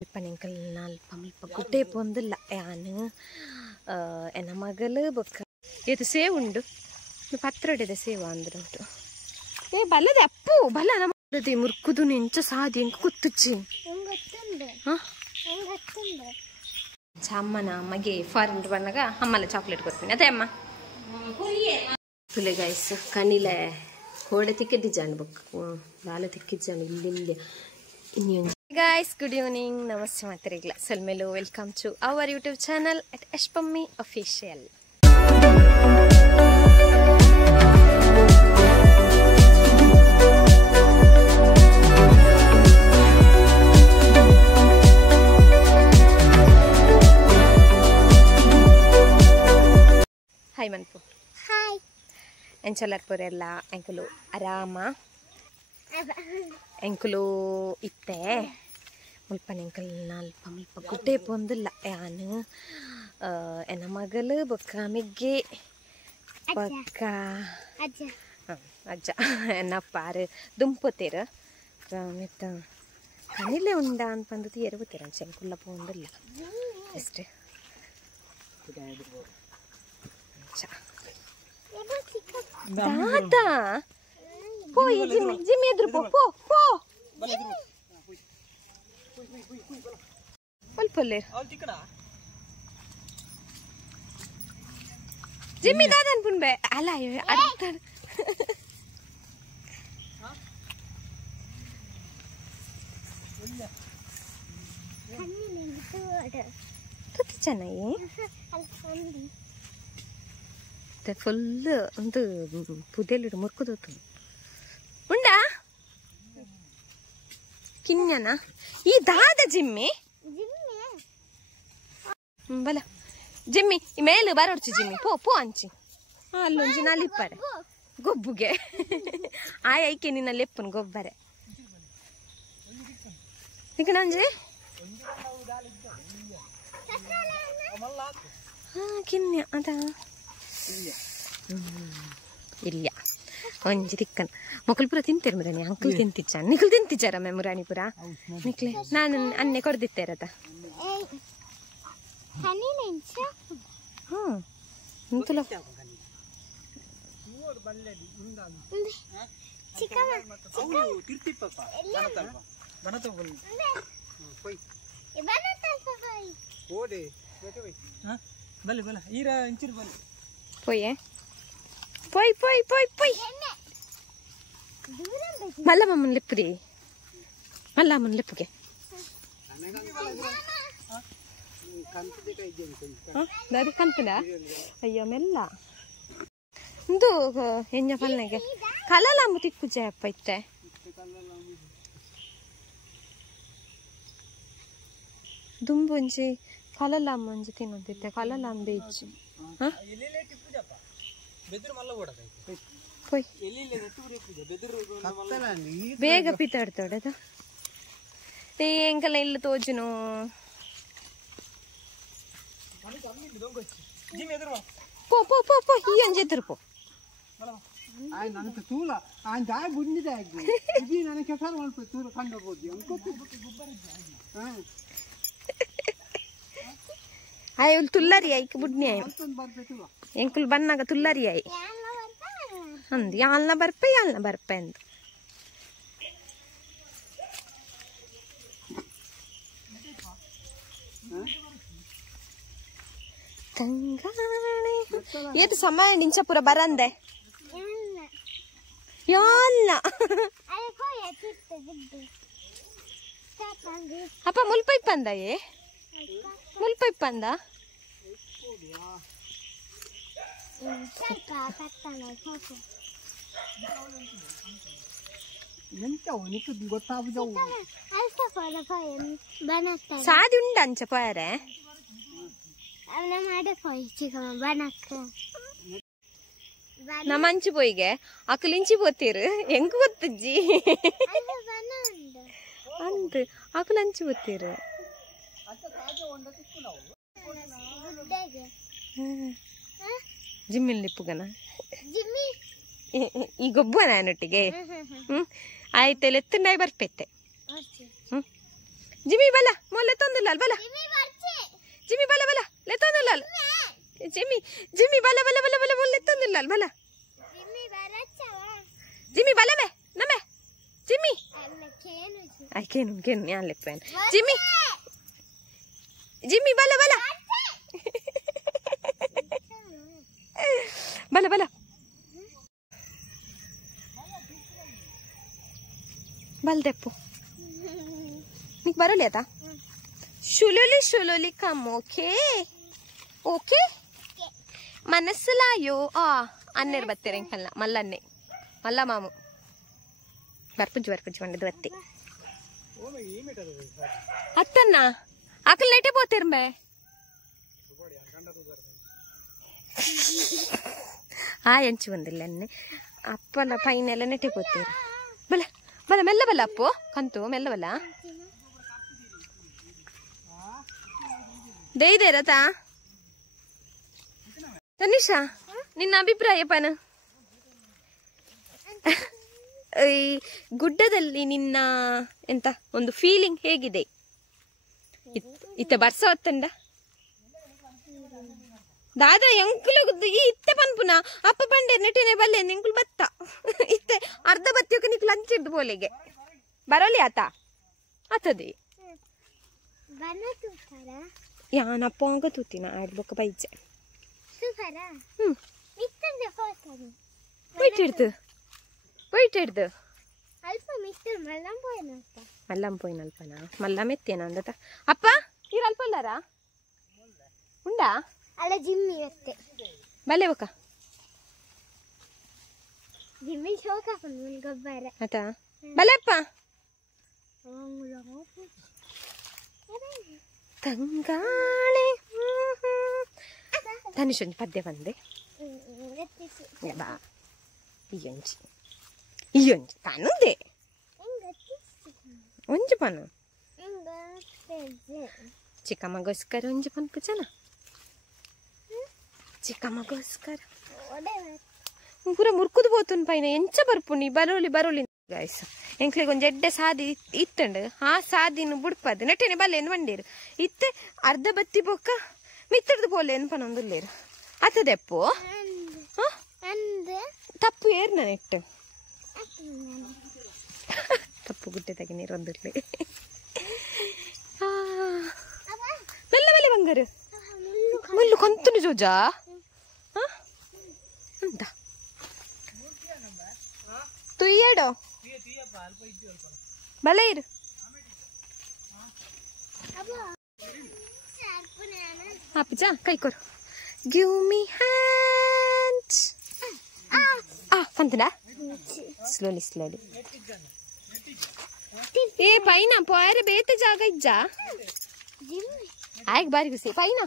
ಗುಡ್ಡೆ ಪೊಂದಿಲ್ಲ ಯಾನು ಎನ್ನ ಮಗಳು ಬೊಕ್ಕ ಇದು ಸೇವ್ ಉಂಡು ಪತ್ರೊಡೆದ ಸೇವ ಅಂದ್ರೆ ಉಂಟು ಏ ಬಲ್ಲದೆ ಅಪ್ಪು ಬಲ್ಲ ನಮ್ಮದಿ ಮುರ್ಕುದು ನೆಂಚ ಸಾದಿ ಎಂಕ ಕುತ್ತುಚ್ಚಿ ಅಮ್ಮನ ಅಮ್ಮಗೆ ಫಾರಿನ್ ಬಂದಾಗ ಅಮ್ಮಲ್ಲ ಚಾಕ್ಲೇಟ್ ಕೊಡ್ತೀನಿ ಅದೇ ಅಮ್ಮ ತುಲೆ ಗೈಸ್ ಕಣ್ಣಿಲೆ ಕೋಡೆ ತಿಕ್ಕಿದ್ದಾನು ಬೊಕ್ಕ ಬಾಲ ತಿಕ್ಕಿದ್ದಾನು ಇಲ್ಲಿ guys, good evening, namaste matarigla salmelu welcome to our YouTube channel at Ashpammi Official. Hi Manpu. Hi. Enchalar porella ankulu arama ಎಂಕುಲು ಇತ್ತೆ ಮುಲ್ಪನ ಎಂಕಲ್ ಮುಲ್ಪ ಗುಡ್ಡೆ ಪೊಂದಿಲ್ಲ ಯಾನು ಎನ್ನ ಮಗಳು ಬೊಕ್ಕ ಮಿಗ್ಗೆ ಬೊಕ್ಕ ಅಜ್ಜ ಎನ್ನಪ್ಪಾರು ದುಂಪುತ್ತೀರ ಮಿತ್ತ ಕನಿಲೆ ಉಂಡ ಅನ್ಪಂದು ಎರುಗುತ್ತೀರ ಅಂಚೆ ಎಂಕುಲ್ಲ ಪೊಂದಿಲ್ಲ ಅಷ್ಟೇ ದಾದಾ Poi Jimmy edru po Pol poller Jimmy dadan pun be ala adar Tutti ಚೆನ್ನಾಗಿ ಫುಲ್ ಒಂದು ಪುದೆಲಿಡು ಮುರ್ಕುದೋತು ಉಂಡಾ ಕಿನ್ಯನ ಈ ದಾದ ಜಿಮ್ಮಿ ಬಲ ಜಿಮ್ಮಿ ಈ ಮೇಲು ಬರೋಡ್ಚಿ ಜಿಮ್ಮಿ ಪೋ ಅಂಚಿ ಅಲ್ಲೊಂಜಿ ನಾಲಿಪ್ಪರೆ ಗೊಬ್ಬುಗೆ ಆಯ ಐಕೆ ನಿನ್ನ ಲೆಪ್ಪನು ಗೊಬ್ಬರೆ ಈಗ ನಂಜಿ ಕಿನ್ಯ ಅದ ಇಲ್ಲ ಒಂಜಿ ತಿಕ್ಕನ್ ಮಕ್ಕಳು ಪುರ ತಿಂತೇರು ಮುರಾಣಿ ಅಂಕಲ್ ತಿಂತಿಚ್ಚಾನ ನಿಖಲ್ ತಿಂತಿಚ್ಚಾರ ಮೇ ಮುರಾಣಿ ಪುರ ನಿಕ್ಲೆ ನಾನು ಅನ್ನೆ ಕೊಡ್ದಿತ್ತೇರದ ಇಂತಲ ಪೊಯ್ಯೆ ಪೊಯ್ ಮಲ್ಲಮ್ಮನ ಲೆಪ್ಪುದಿ ಮಲ್ಲಮ್ಮನ ಲೆಪ್ಪುಗೆ ದಾದಿ ಕಂತದ ಅಯ್ಯೋ ಮೆಲ್ಲ ಇಂದು ಹೆಂಜ ಪಲ್ನೆಗೆ ಕಲಲಾಂಬು ತಿಕ್ಕುಜೆ ಅಪ್ಪ ಇತ್ತೆ ದುಂಬುಂಜಿ ಕಲಲಾಂಬುಂಜಿ ತಿನ್ನೋದಿತ್ತೆ ಕಲಲಾಂಬೆ ಇಜ್ಜಿ ಬೇಗ ಪಿತಾಡ್ತೋಡದ ಎಂಕಲ್ಲ ಇಲ್ಲ ತೋಜುನು ಪೋ ಈ ಅಂಜೆ ಎದುರು ಪೋ ಆಯ್ ತುಲ್ಲರಿ ಐಕ್ ಬುಡ್ನಿ ಎಂಕುಲ್ ಬನ್ನಾಗ ತುಲ್ಲರಿ ಆಯ್ ಅಂದ್ ಯಾಲ್ನ ಬರ್ಪೆ ಅಂದ್ ತಂಗಾಣೆ ಏತು ಸಮಯ ನಿಂಚ ಪುರ ಬರಂದೆ ಯಾಲ್ಲ ಅಪ್ಪ ಮುಲ್ಪೈಪ್ಪಂದ ಮುಲ್ಪೈಪ್ಪಂದ ಸಾದಿ ಉಂಡ ಅಂಚ ಪೋಯರೆ ನಮ್ಮಂಚಿ ಪೋಯಿಗೆ ಅಕಲಿಂಚಿ ಪೋತೀರು ಹೆಂಗ ಗೊತ್ತಜ್ಜಿ ಅಂದ್ ಅಕಲಂಚಿ ಪೋತೀರು ಜಿಮ್ಮಿಲ್ ನಿಪ್ಪುಗನ ಈ ಗೊಬ್ಬನ ನೊಟ್ಟಿಗೆ ಆಯ್ತು ಎತ್ತುಂಡಾಯಿ ಬರ್ಪೆತ್ತೆ ಜಿಮ್ಮಿ ಬಲ ಮೊಲೆ ತೊಂದಿಲ್ಲ ಬಲ ಜಿಮ್ಮಿ ಬಲ ಬಲ ಲೆ ತೊಂದಿಲ್ಲ ಜಿಮ್ಮಿ ಜಿಮ್ಮಿ ಬಲ ಬಲ ಬಲ ಬಲ ಮೊಲೆ ತೊಂದಿಲ್ಲ ಬಲ ಜಿಮ್ಮಿ ಬಲವೇ ನಮೆ ಜಿಮ್ಮಿ ಐ ಕೇನು ഞാൻ ಲೆಪ್ಪೇನ್ ಜಿಮ್ಮಿ ಜಿಮ್ಮಿ ಬಲ ಬಲ ಬಲ ಬಲ ಬಲ್ ತೆಪ್ಪು నీకు బరలేదా షులులి షులులి కమ్ ఓకే ఓకే మనసులాయో ಅನ್ನೇರು ಬತ್ತೀರ ಇಂಕಲ್ಲ ಮಲ್ಲನ್ನೇ ಮಲ್ಲ ಮಾಮು ಬರ್ಪುಂಚು ಬಂಡದು ಬತ್ತಿ ಅತ್ತನ್ನ ಆಕಲ್ ನೆಟ್ಟೆ పోతేరుంಬೆ ಎಂಚು ಬಂದಿಲ್ಲ ಅನ್ನೆ ಅಪ್ಪನ ಪೈನೆಲ್ಲ ನೆಟ್ಟೆ పోతేరు ಬಲ ಬಲ ಮೆಲ್ಲ ಬಲ ಅಪ್ಪು ಕಂತು ಮೆಲ್ಲ ಬಲ ದೇಯ್ದೆ ರಥ ತನಿಷಾ ನಿನ್ನ ಅಭಿಪ್ರಾಯ ಪನ ಈ ಗುಡ್ಡದಲ್ಲಿ ನಿನ್ನ ಎಂತ ಒಂದು ಫೀಲಿಂಗ್ ಹೇಗಿದೆ ಇತ್ತ ಬರ್ಸ ಹೊತ್ತಂಡ ದಾದಾ ಎಂಕುಲು ಈ ಇತ್ತೆ ಪನ್ಪುನ ಅಪ್ಪ ಬಂಡೆ ನೆಟ್ಟಿನೇ ಬಲ್ಲೆ ನಿಂಕುಲು ಬತ್ತ ಇತ್ತೆ ಅರ್ಧ ಬತ್ತಿಯೋಕೆ ನಿಕ್ಲು ಹಂಚಿಡ್ದು ಬೋಲೆಗೆ ಬರೋಲಿ ಆತ ಆತದೆ ಯಾನಪ್ಪ ಅಂಗ ತೂತಿನ ಆಡ್ಬೇಕ ಬೈಜೆ ವೈಟ್ ಹಿಡ್ದು ಮಲ್ಲಂ పోయినల్పన మల్లం ఎత్తేనా అందట అప్ప మీరు అల్పల్లారా ఉండా అలా జిమ్మి ఎత్తే భలే ఒక జిమ్మి షోకా పన్ను గబ్బర అత భలే అప్ప ತಂಗಾಳೆ ತನಿಷೊಂದು ಪದ್ಯ ಬಂದೆ ಬಾ ಇಯೊಂಜಿ ತಾನುದೆ ಒಂಜಿ ಪನು ಚಿಕ್ಕಮ್ಮಗೋಸ್ಕರ ಒಂಜಿ ಪನ್ಪು ಜನ ಚಿಕ್ಕಮ್ಮಗೋಸ್ಕರ ಪೂರ ಮುರ್ಕುದು పోతుంది పైన ఎంచ బర్పుని బరోలి గైస్ ఎంక్లిಗೆ ಒಂಜಿ ಎಡ್ಡೆ ಸಾದಿ ಇತ್ತಂಡು ಆ ಸಾದಿನ ಬುಡ್ಪದು ನೆಟ್ಟೆನೆ ಬಲ್ಲೇನು ಬಂಡೇರು ಇತ್ತೆ ಅರ್ಧ ಬತ್ತಿ ಬೊಕ್ಕ ಮಿತ್ತಡ್ದು ಪೋಲೆ ಅನ್ಪನೊಂದುಲ್ಲೇರು ಅತ್ತದೆಪ್ಪು ತಪ್ಪು ಏರ್ನ ನೆಟ್ಟು ತಪ್ಪು ಗುಡ್ಡೆ ತಗಿ ನೀರೊಂದುರ್ಲಿ ಮೆಲ್ಲ ಬಲೆ ಬಂಗಾರು ಮುಳ್ಳು ಕಂತುನು ಜೋಜಾ ಅಂತ ತುಯ್ಯಡೋ ಬಲೆ ಇರು ಅಪ್ಪಜ ಕೈ ಕೊರು ಗಿವ್ ಮಿ ಹ್ಯಾಂಡ್ ಕಂತನಾ ಸ್ಲೋಲಿ ఏ పైన పోయర బేత జాగ ఇజ్జా ఆయ్ బారి గుసి పైన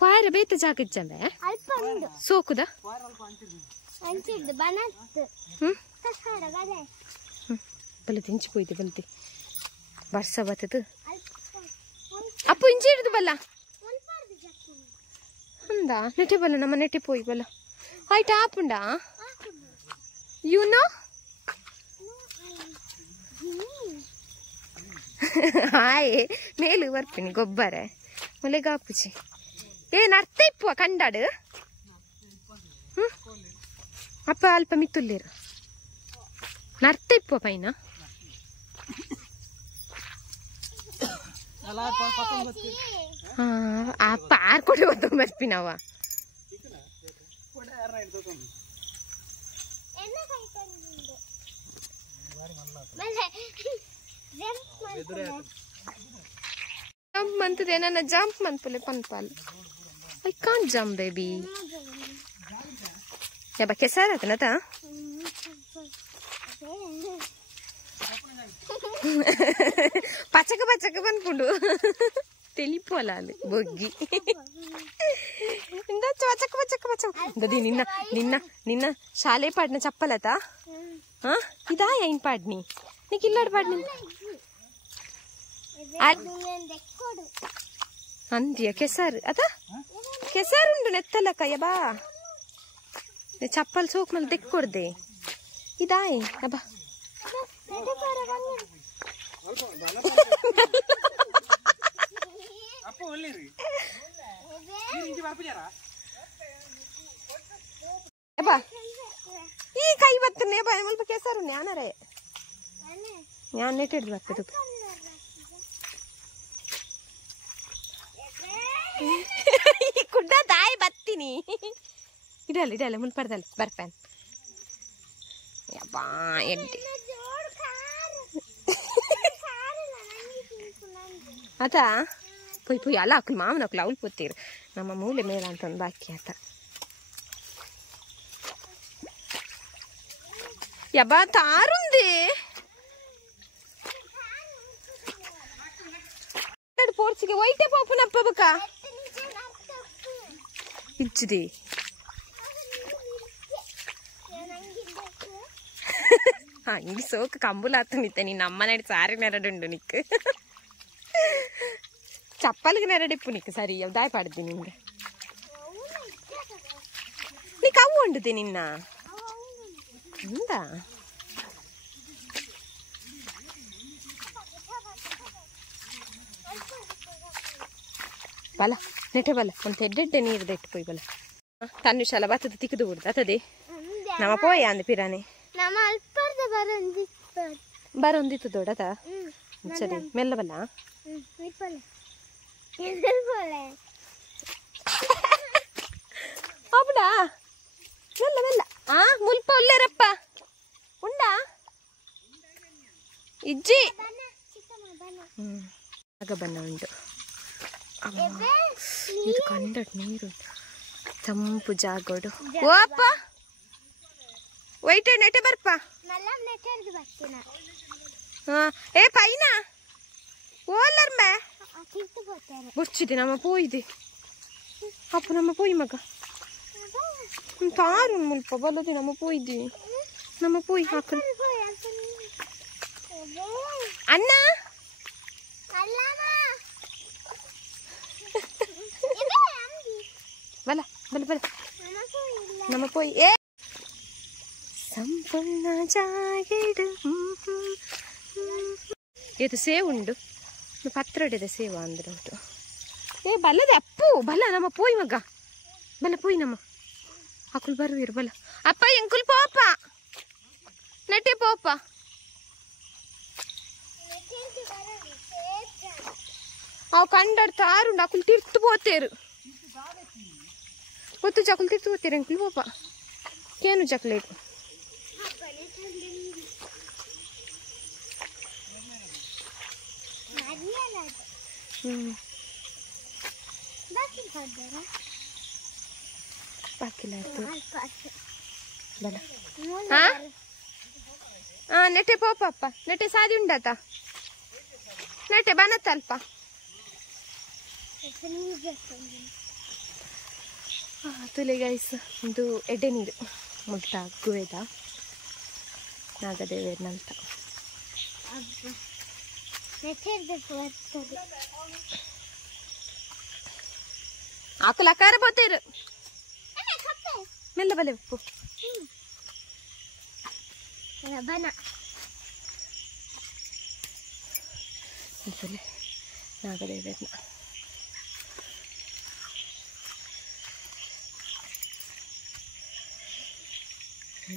పోయర బేత జాగ ఇజ్జంబే ಅಲ್ಪಂಡು ಸೋಕುದ ಅಂಚಿದ್ದು ಬನತ್ ಕಸಾಡ ಬಲೆ ಬಲೆ ತಿಂಚಿ ಹೋಯ್ತು ಬಲ್ತಿ ವರ್ಷ ಬತ್ತದು ಅಪ್ಪು ಇಂಚಿ ಹಿಡಿದು ಬಲ್ಲ ಅಂದ ನೆಟ್ಟೆ ಬಲ್ಲ ನಮ್ಮ ನೆಟ್ಟೆ ಪೋಯಿ ಬಲ್ಲ ಆಯ್ತು ಆಪುಂಡ ಯು ನೋ ಹಾಯ್ ಮೇಲು ಬರ್ತೀನಿ ಗೊಬ್ಬರ ಮೊಲೆಗಾಪುಚಿ ಏನ್ ಅರ್ಥ ಇಪ್ಪುವ ಕಂಡಾಡು ಅಪ್ಪ ಅಲ್ಪ ಮಿತ್ತುಲ್ಲಿರು ನರ್ಥ ಇಪ್ಪುವ ಪೈನ ಅಪ್ಪ ಆರ್ ಕೊಡಿ ಒದ್ದು ಬರ್ಪಿನವ ಜಂಪ್ ಮಂತದೆ ನನ್ನ ಜಂಪ್ ಮನ್ಪುಲೆ ಪನ್ಪಾಲ್ ಐ ಕಾಂಟ್ ಜಂಪ್ ಬೇಬಿ ಯಬ್ಬ ಕೆಸಾರತನತ పచ్చక పచ్చక పనుకుండు తెలిపోలాలి బొగ్గి పచ్చక పచ్చక పచ్చ నిన్న నిన్న నిన్న ಶಾಲೆ ಪಾಡ್ನ ಚಪ್ಪಲತ ಇದಾ ಏನ್ ಪಾಡ್ನಿ ನೀಕ್ ಇಲ್ಲಾಡ್ ಪಾಡ್ನಿ ಅಂದ್ಯ ಕೆಸಾರು ಅದ ಕೆಸಾರುಂಡು ನೆತ್ತಲಕ್ಕ ಯಬಾ ಚಪ್ಪಲ್ ಸೋಕ್ ಮೇಲೆ ತೆಕ್ಕೊಡ್ದೆ ಇದಾಯ್ ಅಬ್ಬಾ ಈ ಕೈ ಬರ್ತನೆ ಸ್ವಲ್ಪ ಕೆಸರು ಜ್ಞಾನರೇ ഞാൻ നെറ്റ് ಬರ್ತದೆ ಈ ಕುಡ್ಡ ದಾಯಿ ಬತ್ತೀನಿ ಇಡಲ್ಲ ಮುಲ್ಪಡ್ದಲ್ಲ ಬರ್ಪೇನ್ ಯಬ್ಬಾ ಎಡ್ಡಿ ಆತಾ ಪೊಯ್ ಅಲ್ಲ ಹಾಕಲು ಮಾಮನ ಹಾಕಲು ಅವಳು ಪೊತ್ತೀರು ನಮ್ಮ ಮೂಲೆ ಮೇಲೆ ಅಂತ ಒಂದು ಬಾಕಿ ಆತ ಯಬ್ಬಾ ತಾರುಂದಿ ಪೋರ್ಚಿಗೆ ವೈಟೆ ಪಾಪನಪ್ಪ ಬಕ ಇಚ್ಚಿದಿ ಹಂಗೆ ಸೋಕ ಕಂಬುಲಾತ ನಿತ್ತೆ ನೀನು ಅಮ್ಮನ ಸಾರಿ ನೆರಡುಂಡು ನಿಕ್ ಚಪ್ಪಲ್ಗೆ ನೆರಡಿಪ್ಪು ನಿಕ್ ಸರಿ ದಾಯ ಪಾಡ್ದಿ ನಿಂಗೆ ನೀ ಕವು ಉಂಡುದಿ ನಿನ್ನ ಹೌದಾ ಬಲ ನೆಟ್ಟೆ ಬಲ ಒಂದು ಎಡ್ಡೆಡ್ಡೆ ನೀರು ದೆಟ್ಟು ಪೋಯ್ ಬಲ ತನ್ನುಶಾಲ ಬತ್ತದ ತಿಕ್ಕದು ಬಿಡ್ದು ಅತದೆ ನಮ್ಮ ಪೋಯ ಅಂದ ಪಿರಾನೆ ಬರೊಂದಿತ್ತು ದೊಡ್ಡದ ಸರಿ ಮೆಲ್ಲ ಬಲ್ಲ ಅಪ್ಪಡಾ ಮೆಲ್ಲ ಮೆಲ್ಲ ಮುಲ್ಪ ಒಲ್ಲೇರಪ್ಪ ಉಂಡಾ ಇಜ್ಜಿ ಆಗ ಬನ್ನ ಉಂಟು ಇದು ಕಂಡಟ್ ನೀರು ತಂಪು ಜಾಗೋಡು ಓಪ್ಪ ವೈಟ್ ನೆಟ್ಟೆ ಬರ್ಪ ಏ ಪೈನ ಓಲರ್ಮೆ ಬುಚ್ಚಿದೆ ನಮ್ಮ ಪೋಯ್ದೆ ಅಪ್ಪ ನಮ್ಮ ಪೋಯ್ ಮಗ ತಾರು ಮುಲ್ಪ ಬಲ್ಲದೆ ನಮ್ಮ ಪೋಯ್ದೆ ನಮ್ಮ ಪೋಯ್ ಹಾಕ ಅಣ್ಣ ಬಲ ಬಲ ಬಲ ನಮ್ಮ ಪೋಯ್ ಏ ಸಂಪೂರ್ಣ ಜಾಗಿಡು ಇದು ಸೇವ್ ಉಂಡು ಪತ್ರೊಡೆದ ಸೇವ ಅಂದ್ರೆ ಉಂಟು ಏ ಬಲ್ಲದೆ ಅಪ್ಪು ಬಲ ನಮ್ಮ ಪೋಯ್ ಮಗ ಬಲ ಪೋಯ್ ನಮ್ಮ ಅಕ್ಕುಲ್ ಬರುವೀರು ಬಲ ಅಪ್ಪ ಎಂಕುಲ್ ಪೋಪ ನಟೆ ಪೋಪ ಅವು ಕಂಡಡ್ ತಾರುಂಡು ಅಕ್ಕುಲ್ ತಿರ್ತು ಪೋತೇರು ಗೊತ್ತು ಚಕುಲ್ ತಿರ್ತು ಪೋತೇರು ಎಂಕುಲ್ ಪೋಪ ಕೇನು ಚಕ್ಲೇಟ್ ಬಾಕಿಲ್ಲ ಬಲ ನೆಟ್ಟೆ ಪೋಪ ಅಪ್ಪ ನೆಟ್ಟೆ ಸಾದಿ ಉಂಡಾತ ನೆಟ್ಟೆ ಬನತ್ತಲ್ಪ ತುಲೆ ಗೈಸ್ ಇದು ಎಡ್ಡೆ ನೀರು ಮುಟ್ಟ ಗುವೆದ ನಾಗದೇವೇರ್ನಂತ ಆಕಲ ಅಕಾರ ಬೋತೇರು ಮೆಲ್ಲ ಬಲೆ ಉಪ್ಪು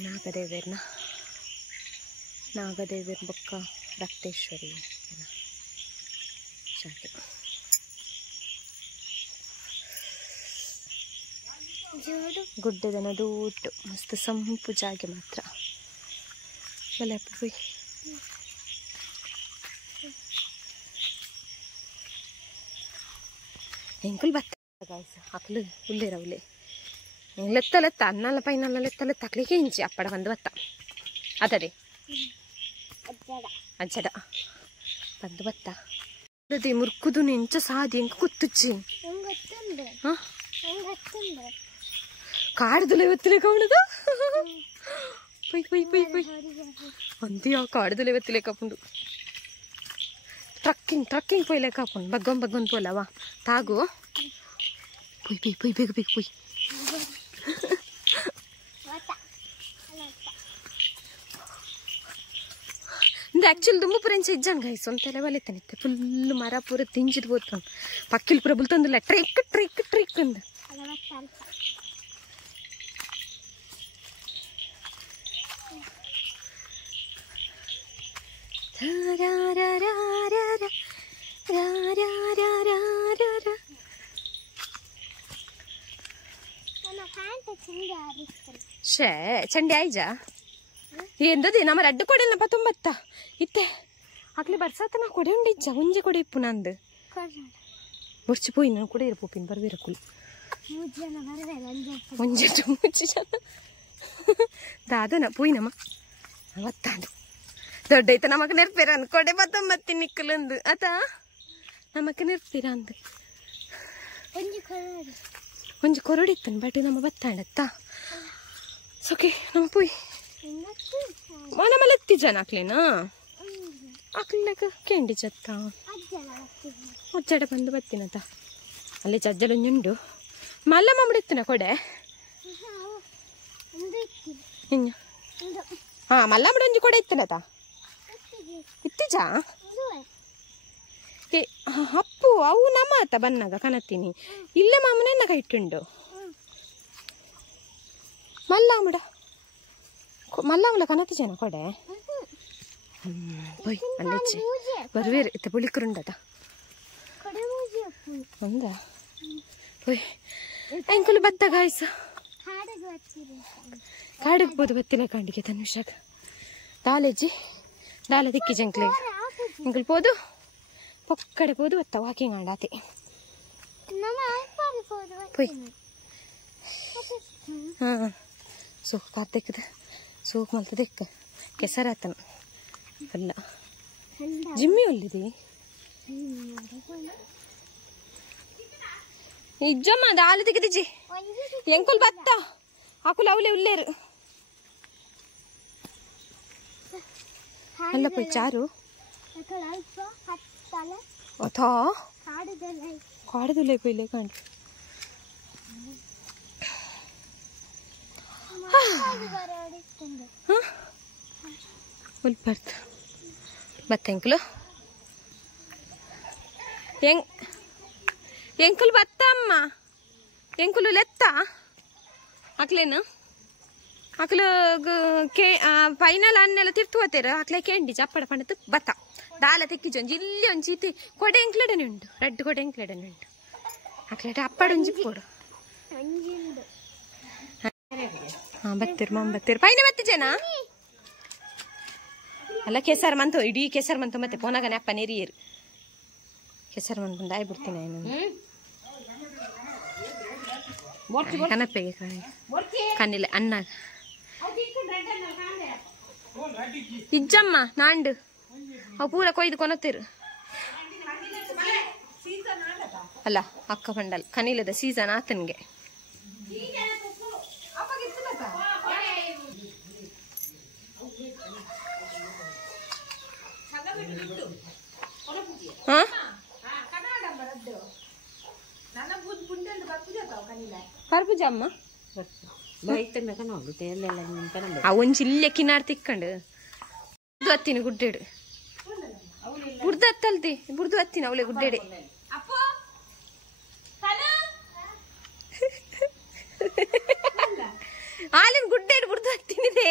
ನಾಗದೇವೇರ್ನ ನಾಗದೇವೇರ್ ಬೊಕ್ಕ ರಕ್ತೇಶ್ವರಿ ಗುಡ್ಡದನ ದೂಟು ಮಸ್ತ್ ಸಂಪು ಜಾಗೆ ಮಾತ್ರ ಬಲೆ ಪೋಯ್ ಎಂಕುಲ್ ಬತ್ತ ಗಾಯ್ಸ್ ಅಕ್ಲು ಉಲ್ಲೇರವುಲೆ ಲೆತ್ತ ಅನ್ನಲ್ಲ ಪೈನಲ್ಲ ಲೆತ್ತ ತಕ್ಲಿಕ್ಕೆ ಇಂಚಿ ಅಪ್ಪಡ ಬಂದು ಬತ್ತ ಅದದೆ ಅಜ್ಜಡ ಬಂದು ಬತ್ತ ಅದೇ ಮುರ್ಕುದು ನೆಂಚ ಸಾದಿ ಎಂಕ ಕುತ್ತುಚ್ಚಿ ಕಾಡ್ದುಲ ಇವತ್ತಿಲೆ ಕೌಣದು ಪೊಯ್ ಪೊಯ್ ಪೊಯ್ ಪೊಯ್ ಅಂದಿಯ ಕಾಡ್ದುಲ ಇವತ್ತಿಲೆ ಕಪ್ಪುಂಡು ಟ್ರಕ್ಕಿಂಗ್ ಪೊಯ್ ಲೆಕ್ಕ ಹಾಕೊಂಡು ಬಗ್ಗೊಂದು ಪೋಲವಾ ತಾಗು ಪೊಯ್ ಪೊಯ್ ಪೊಯ್ ಬೇಗ ಬೇಗ ಪೊಯ್ ಆಕ್ಚುಲಿ ದುಂಬು ಪುರೆಂಚ ಇಜ್ಜಾನ್ ಗೈಸ್ ಒಂತೆಲೆ ಬಲೆತನಿತ್ತೆ ಫುಲ್ ಮರ ಪೂರ ತಿಂಜಿದ್ ಬೋತಾನ ಪಕ್ಕಿಲ್ ಪೂರ ಬುಲ್ತಂದಿಲ್ಲ ಟ್ರಿಕ್ ಟ್ರಿಕ್ ಟ್ರಿಕ್ ಅಂದ ಶೇ ಚಂಡಿ ಆಯ್ಜಾ ಎಂದದಿ ನಮ್ಮ ರಡ್ಡು ಕೊಡೆಲ್ಲ ತುಂಬತ್ತ ಇತ್ತೆ ಆಗ್ಲೇ ಬರ್ಸಾತ ನಾ ಕೊಡೆ ಉಂಡಿಜ್ಜ ಒಂಜೆ ಕೊಡೆ ಇಪ್ಪು ನಂದು ಬರ್ಚಿ ಪೋಯಿ ನಾನು ಕೊಡೆ ಇರ್ಪೋಪಿನ್ ಬರ್ಬೇರ ಕುಲ್ ಒಂಜೆ ಮುಚ್ಚಿ ಜನ ದಾದನ ಪೋಯಿನಮ್ಮ ಅವತ್ತಾಂಡು ದೊಡ್ಡ ಐತ ನಮಕ್ ನೆರ್ಪೇರ ಅಂದ್ ಕೊಡೆ ಬತ್ತೊಂಬತ್ತಿ ನಿಕ್ಕಲಂದು ಆತ ನಮಕ್ ನೆರ್ಪೇರ ಅಂದ್ ಒಂಜಿ ಕೊರಡಿತ್ತನ್ ಬಟ್ ನಮ್ಮ ಬತ್ತಾಂಡತ್ತ ಸೊಕೆ ನಮ್ಮ ಪೋಯಿ ನಮ್ಮಲ್ಲಿ ಎತ್ತಿ ಜನ ಆಕ್ಲೇನಾ ಆಕ್ಲಿನಾಗ ಕೆಂಡಿ ಚತ್ತ ಒಜ್ಜಡ ಬಂದು ಬತ್ತಿನತ ಅಲ್ಲಿ ಚಜ್ಜಲೊಂಜುಂಡು ಮಲ್ಲ ಮಮ್ಮಡಿತ್ತಿನ ಕೊಡೆ ಇನ್ನು ಹಾ ಮಲ್ಲ ಮಡೊಂಜಿ ಕೊಡೆ ಇತ್ತನತ ಇತ್ತಿಜಾ ಅಪ್ಪು ಅವು ನಮ್ಮ ಆತ ಬನ್ನಾಗ ಕನತ್ತೀನಿ ಇಲ್ಲೇ ಮಾಮನೆನ್ನ ಕೈಟ್ಟುಂಡು ಮಲ್ಲಾಮುಡ ಮಲ್ಲಾಮುಲ ಕನತ್ತು ಜನ ಕೊಡೆ പോയി അല്ലച്ചി വെറുതെ ഇത്ത പുളിക്കുറുണ്ടതാ എന്താ പോയി ಎಂಕುಲು ಬತ್ತ ಗಾಯ್ಸ ಕಾಡಿಗೆ ಬೋದು ಬತ್ತಿನ ಕಾಂಡಿಗೆ ತನುಷಾಗ ದಾಲೆಜ್ಜಿ ದಾಲ ದಿಕ್ಕಿ ಜಂಕ್ಲೆಗೆ ಎಂಕುಲು ಪೋದು ಪೊಕ್ಕಡೆ ಪೋದು ಬತ್ತ ವಾಕಿಂಗ್ ಆಡಾತಿ പോയി ಹಾ ಸೋಕ್ ಕಾತೆಕ್ಕದ ಸೋಕ್ ಮಲ್ತದೆಕ್ಕ ಕೆಸರಾತನ ಅಲ್ಲ ಜಿಮ್ಮಿ ಒಲ್ಲಿದೆ ಇಜ್ಜಮ್ಮ ದಾಲು ತೆಗೆದಿಜ್ಜಿ ಎಂಕುಲ್ ಬತ್ತ ಆಕುಲ್ ಅವಲೆ ಉಲ್ಲೇರು ಅಲ್ಲ ಪೋಯ್ ಚಾರು ಅಥಾ ಕಾಡದಲ್ಲೇ ಪೋಯ್ಲೆ ಕಂಡು ಉಲ್ಪರ್ತ ಬತ್ತ ಎಂಕುಲು ಎಂಕುಲು ಬತ್ತ ಅಮ್ಮ ಎಂಕುಲು ಲೆತ್ತ ಆಕ್ಲೇನು ಆಕಲು ಫೈನಲ್ ಅನ್ನೆಲ್ಲ ತಿರ್ತು ಹೋತೇರು ಆಕ್ಲೆ ಕೇಂಡಿ ಚಪ್ಪಡ ಪಂಡತು ಬತ್ತ ದಾಲ ತೆಕ್ಕಿಜೊಂಜಿ ಇಲ್ಲಿ ಒಂಜಿ ಇತಿ ಕೊಡೆ ಎಂಕ್ಲೆಡನೆ ಉಂಟು ರೆಡ್ ಕೊಡೆ ಎಂಕ್ಲೆಡನೆ ಉಂಟು ಆಕ್ಲೆಟ ಅಪ್ಪಡ ಒಂಜಿ ಕೊಡು ಹಾ ಬತ್ತಿರು ಮಮ್ಮ ಬತ್ತಿರು ಪೈನ ಬತ್ತಿಜೇನಾ ಅಲ್ಲ ಕೆಸರು ಮಂತು ಇಡೀ ಕೆಸರು ಮಂತು ಮತ್ತೆ ಪೋನಾಗನೆ ಅಪ್ಪ ನೆರಿಯರು ಕೆಸರು ಮಂತು ಬಂದು ಆಯ್ಬಿಡ್ತೀನಿ ನಾನು ಕನಪೆಗೆ ಕಣ್ಣಿಲ್ಲ ಅನ್ನ ಇಜ್ಜಮ್ಮ ನಾಂಡು ಅವು ಪೂರ ಕೊಯ್ದು ಕೊನತ್ತಿರು ಅಲ್ಲ ಅಕ್ಕ ಪಂಡಲ್ ಕನಿಲದ ಸೀಸನ್ ಆತನ್ಗೆ ಪರ್ಪುಜಮ್ಮ ಒಂಜಿ ಇಲ್ಲೇ ಕಿನಾರ್ ತಿಕ್ಕಂಡು ಬುರ್ದು ಹತ್ತಿನ ಗುಡ್ಡೆಡು ಬುರ್ದು ಹತ್ತಲ್ತಿ ಬುರ್ದು ಹತ್ತಿನ ಅವಳೆ ಗುಡ್ಡೆಡೆ ಹಾಲಿನ ಗುಡ್ಡೆಡು ಬುರ್ದು ಹತ್ತಿನಿದೆ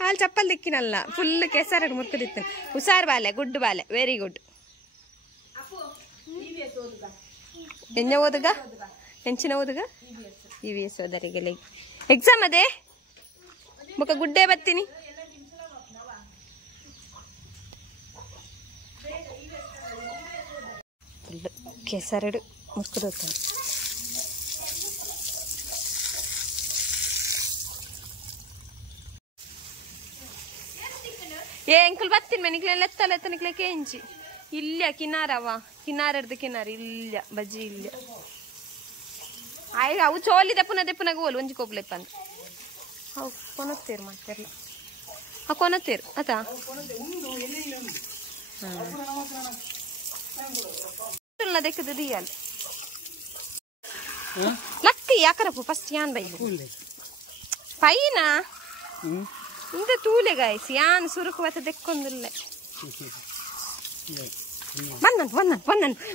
ಹಾಲು ಚಪ್ಪಲ್ ದಿಕ್ಕಿನಲ್ಲ ಫುಲ್ ಕೆಸರಡು ಮುರ್ಕದಿತ್ತು ಹುಷಾರ್ ಬಾಲೆ ಗುಡ್ ಬಾಲೆ ವೆರಿ ಗುಡ್ ಎನ್ನ ಓದುಗ ಎಂಚಿನ ಓದುಗ EVS ಓದರಿಗೆ ಎಕ್ಸಾಮ್ ಅದೇ ಮುಖ ಗುಡ್ಡೆ ಬತ್ತೀನಿ ಕೆಸರಡು ಮುರ್ಕದೋತಾನೆ ಏ ಎಂಕಲ್ ಬತ್ತೀನಿ ಮನಿಕ್ಲೆಲ್ಲ ಎತ್ತನಿಕ್ಲೆ ಕೆಂಚಿ ಇಲ್ಲ ಕಿನಾರವ ಕಿನಾರಡ್ದು ಕಿನಾರ ಇಲ್ಲ ಬಜ್ಜಿ ಇಲ್ಲ ಆಯ್ತು ಅವು ಚೋಲಿದೆ ಪುನಃ ಹೋಲ್ ಒಂಜಿ ಕೋಪ್ಲೆಪ್ಪ ಅಂತ ಅವು ಕೊನತ್ತೇರು ಮಾಡ್ತಾರಲ್ಲ ಆ ಕೊನತ್ತೇರು ಆತಾ ದೆಕ್ಕದ ದಿಯಲ್ಲ ಲಕ್ಕಿ ಯಾಕರಪ್ಪ ಫಸ್ಟ್ ಯಾನ್ ಬೈ ಪೈನಾ ಇಂದ ತೂಲೆ ಗಾಯ್ಸಿ ಯಾನ್ ಸುರುಕು ಬತ್ತ ತೆಕ್ಕೊಂದಿಲ್ಲ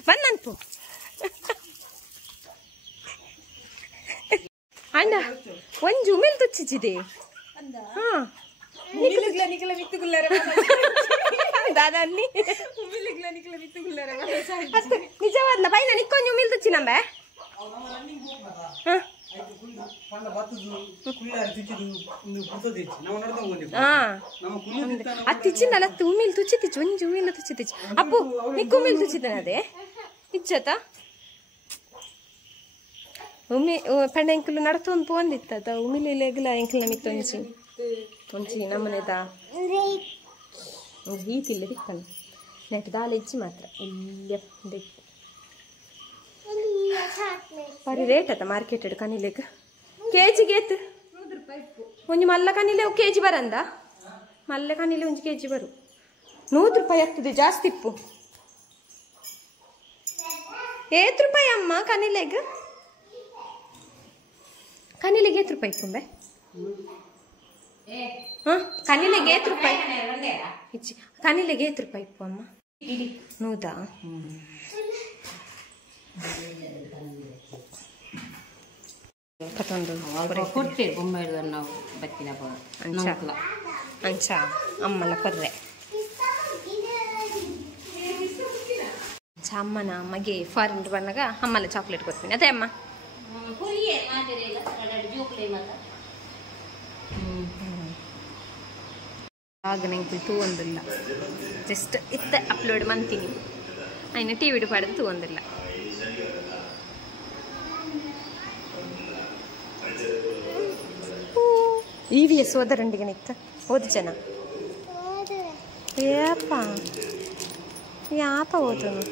ಬನ್ನಂತು ಅಣ್ಣ ಒಂಜು ಉಮಿಲ್ ತುಚ್ಚಿದೆ ಹಾ ನಿಜವಾದ್ಲ ಬೈ ನಾನು ಇಕ್ಕೊಂದು ಉಮಿಲ್ ತುಚ್ಚಿ ನಂಬೆ ಅತ್ತಿಚ್ಚಿಂದಲ್ಲ ಉಮಿಲ್ ತುಚ್ಚಿತಿಚ್ಚು ಒಂಜು ಉಮಿಲ್ ತುಚ್ಚಿತಿಚ್ಚು ಅಪ್ಪು ನಿಕ್ಕು ಉಮಿಲ್ ತುಚ್ಚಿದ್ದಾನೆ ಅದೇ ಇಚ್ಚತ ಉಮಿ ಪಂಡ ಎಂಕಲು ನಡತೊಂದು ಪೋಂದಿತ್ತ ಉಮಿಲಿಲೆಗ್ಲ ಎಂಕಲ್ನ ಮಿತ್ತೊಂಚಿ ಒಂಚಿ ನಮ್ಮನೆದ ಈತಿಲ್ಲ ತಿಕ್ಕಣ ನೆಟ್ ದಾಲ್ ಇಜ್ಜಿ ಮಾತ್ರ ಇಲ್ಲೇ ಪರಿ ರೇಟ್ ಅತ್ತ ಮಾರ್ಕೆಟೆಡ್ ಕನಿಲೆಗ್ ಕೆಜಿಗೆ ಏತ್ ಒಂಜಿ ಮಲ್ಲ ಕನಿಲೆ ಕೆಜಿ ಬರಂದ ಮಲ್ಲ ಕನಿಲೆ ಒಂಜಿ ಕೆಜಿ ಬರು 100 ರೂಪಾಯಿ ಆಗ್ತದೆ ಜಾಸ್ತಿ ಇಪ್ಪು ಏತ್ ರೂಪಾಯಿ ಅಮ್ಮ ಕನಿಲೆಗ್ ಕನಿಲೆಗೆ ಏತ್ ರೂಪಾಯಿ ಇಪ್ಪುಂಬೆ हाँ कनीले गेत रूपाई कनीले गेत रूपाई अम्म नूदा अंचा अम्मल पर्रे अम्मन अम्मे फॉरेन बन्नाग अम्मल चाक्लेट कोड्तीनि अदे अम्म ಆಗ ನಂಗೆ ತೂವಂದಿಲ್ಲ ಜಸ್ಟ್ ಇತ್ತ ಅಪ್ಲೋಡ್ ಮಾಡ್ತೀನಿ ಆಯ್ನ ಟಿ ವಿಡು ಪಡೆದು ತೂವಂದಿಲ್ಲ EVS ಓದರಂಡಿಗೆ ನಿಕ್ಕ ಓದು ಜನ ಯಾಪ ಓದನು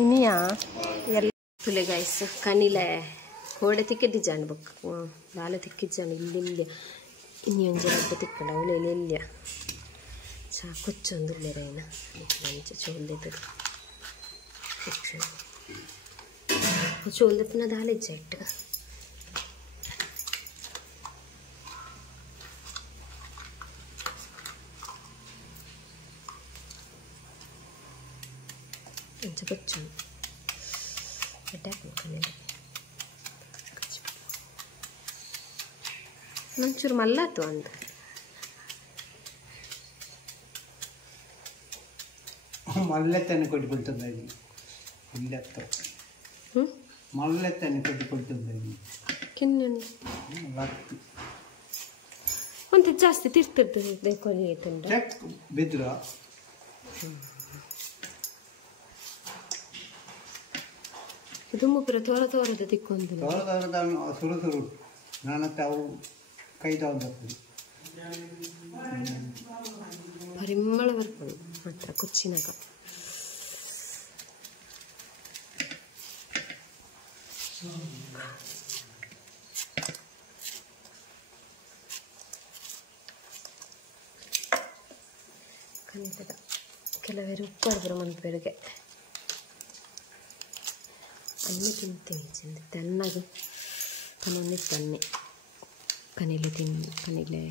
ಇನಿಯಾ ಎಲ್ಲ ತುಲೆ ಗಾಯ್ಸ್ ಕನಿಲೆ ಕೋಡೆ ತಿಕ್ಕಿದ್ದಿ ಜಾಣ ಬಕ್ ಬಾಲ ತಿಕ್ಕಿದ್ ಜಾಣ ಇಲ್ಲಿ ಇನ್ನು ಒಂಜಿ ತಿಕ್ಕಡ ಅವಳೆಲ್ಲ ಚಾ ಕೊಚ್ಚೊಂದುಲ್ಲೇರೇನ ಚೋಲ್ದೆ ಚೋಲ್ದೆ ಪುನಃ ದಾಲೆಜ್ಜ ಇಟ್ಟು ಇಂಚ ಕೊಚ್ಚು ಮಂಚೂರು ಮಲ್ಲಾತು ಅಂದ ಮಲ್ಲೆತ್ತನ್ನು ಕೊಟ್ಟುಕೊಳ್ತಂದಿ ಇಲ್ಲತ್ತ ಮಲ್ಲೆತ್ತನ್ನು ಕೊಟ್ಟುಕೊಳ್ತಂದಿ ಕಿನ್ನಣ್ಣು ಒಂದು ಜಾಸ್ತಿ ತಿರ್ತಿರ್ತದೆ ಕೊನೆ ತುಂಡ ಬಿದ್ರ ಇದು ಮುಗ್ರ ತೋರದ ತಿಕ್ಕೊಂದು ತೋರದ ಸುರು ಸುರು ನಾನತ್ತೆ ಅವು ಕೈದಾವ ಪರಿಮಳ ಬರ್ಬೋದು ಮಾತ್ರ ಕೊಚ್ಚಿನಾಗ ಕನಿತದ ಕೆಲವರು ಉಪ್ಪಾಡ್ಬರು ಮಂತ್ರಿಗೆ ಅನ್ನು ತಿಂತೀನಿ ಚೆಂದ ತನ್ನಾಗ ತನ್ನೊಂದು ತನ್ನೆ ಕನಿಲೆ ತಿನ್ನು ಕನಿಲೆ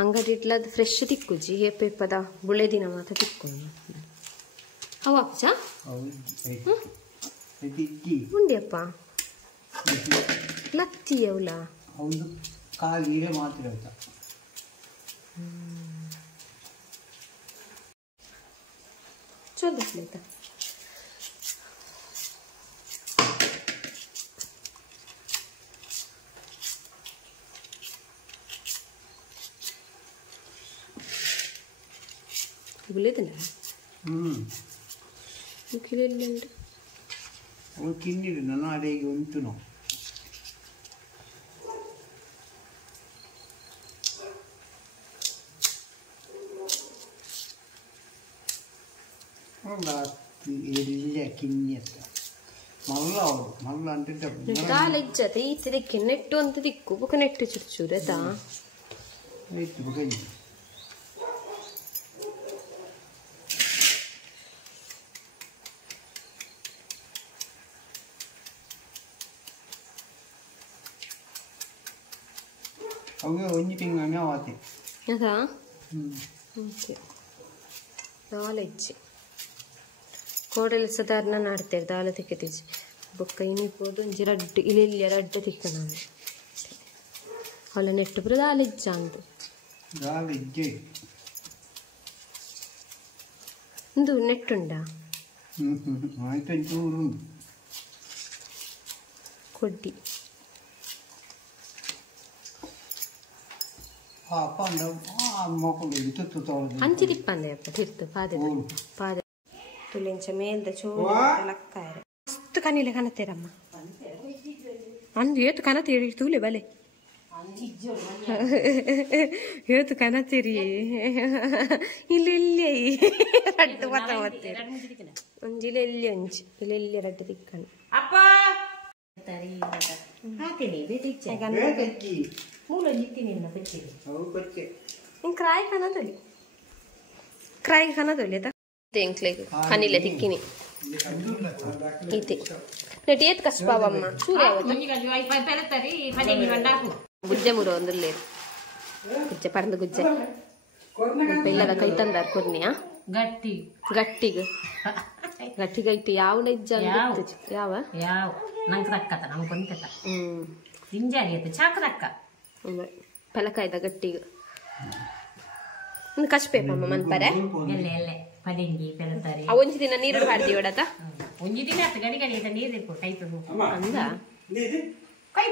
ಅಂಗಡಿ ಇಟ್ಲದು ಫ್ರೆಶ್ ತಿಕ್ಕುಜಿ ಏಪೇಪದ ಬುಳೆ ದಿನ ಮಾತ್ರ ತಿಕ್ಕೊಂಡು ಅವ ಅಪ್ಚ ಉಂಡಿಯಪ್ಪ ಲತ್ತಿ ಅವಳ ಒಂದು ಕಾಲಿಗೆ ಮಾತ್ರ ಚೋದಿಸ್ಲೈತ ബുള്ളേതില്ല മുക്കിലുണ്ട് ತಿನ್ನಿರು ನನ್ನ ಅಡಿಗೆ ಉಂಟು ನಾವು ಎಲ್ಲ ಕಿನ್ನಿಯತ್ತ ಮಲ್ಲ ಅವಳು ಮಲ್ಲ అంటే ದಾಲೆಜ್ಜತೆ ಈ ತಿದಕ್ಕೆ ನೆಟ್ಟು ಅಂತ ದಿಕ್ಕು ಬುಕ ನೆಟ್ಟು ಚುರ್ಚೂರದಾ ನೆಟ್ಟು ಬುಕಂಜಿ ಅವೇ ಒಂಜಿ ತಿಂಗಳು ಮೇವು ಆತೆ ಅದಾ ಓಕೆ ನಾಲೆಜ್ಜಿ ಕೋಡಲ್ಲಿ ಸಾಧಾರಣ ನಾಡ್ತೇವೆ ದಾಲ ತಿಕ್ಕತಿಜ್ಜಿ ಬೊಕ್ಕ ಇನಿಪೋದು ಒಂಜಿ ರಡ್ಡು ಇಲೆಲ್ಲ ರಡ್ಡು ತಿಕ್ಕ ನಾನು ಅವಳ ನೆಟ್ಟು ಪುರ ದಾಲೆಜ್ಜ ಅಂದು ದಾಲೆಜ್ಜೆ ಇಂದು ನೆಟ್ಟುಂಡ ಆಯ್ತು ಚೂರು ಕೊಡ್ಡಿ ಮಕ್ಕಳು ತುತ್ತು ತೊಳೆದು ಅಂಚಿ ತಿಪ್ಪಂದೆ ಅಪ್ಪ ತಿರ್ತು ಪಾದ ತುಳಿಂಚ ಮೇಲ್ದ ಚೂರು ಲಕ್ಕಾಯರೆ ಮಸ್ತ್ ಕನಿಲೆ ಕನತೇರಮ್ಮ ಅಂದು ಏತು ಕನತೇರಿ ತೂಲೆ ಬಲೆ ಏತು ಕನತೇರಿ ಇಲ್ಲಿ ರಡ್ಡು ಮತ ಮತ್ತೇರಿ ಒಂಜಿಲೆ ಇಲ್ಲಿ ಒಂಜಿ ಇಲ್ಲಿ ರಡ್ಡು ತಿಕ್ಕನು ಅಪ್ಪ ಹಾಕೇನಿ ಮೂಲ ನಿತ್ತೀನಿ ಕ್ರಾಯ್ ಕನದೊಲಿ ತೆಂಕ್ಲೆಗ್ ಕನಿಲೆ ತಿಕ್ಕಿನಿ ಈತಿ ನೆಟ್ ಏತ್ ಕಸ್ಪಾವಮ್ಮ ಸೂರ್ಯ ಗುಜ್ಜೆ ಮುರು ಒಂದುಲ್ಲೇ ಗುಜ್ಜೆ ಪರಂದು ಗುಜ್ಜೆ ಇಲ್ಲದ ಕೈ ತಂದಾರ ಕೊರ್ನಿಯಾ ಗಟ್ಟಿಗೈತಿ ಯಾವ ನೈಜ ಯಾವ ನಂಗೆ ತಕ್ಕತ ನಮ್ಗೆ ಬಂತತ ದಿಂಜಾರಿ ಆಯ್ತು ಚಾಕ ತಕ್ಕ ಪಲಕಾಯ್ದ ಗಟ್ಟಿಗೆ ಒಂದು ಕಚ್ಬೇಕಮ್ಮ ಮನ್ಪರೆ ಎಲ್ಲೆ ಪಡೆಂಗಿ ಪೆಳತಾರೆ ಒಂಜಿ ದಿನ ನೀರು ಹಾಡ್ತೀವಿ ಒಡತ ಒಂಜಿ ದಿನ ಆಯ್ತು ಗಡಿ ಗಡಿ ನೀರು ಕೈ ಅಂದ ಕೈ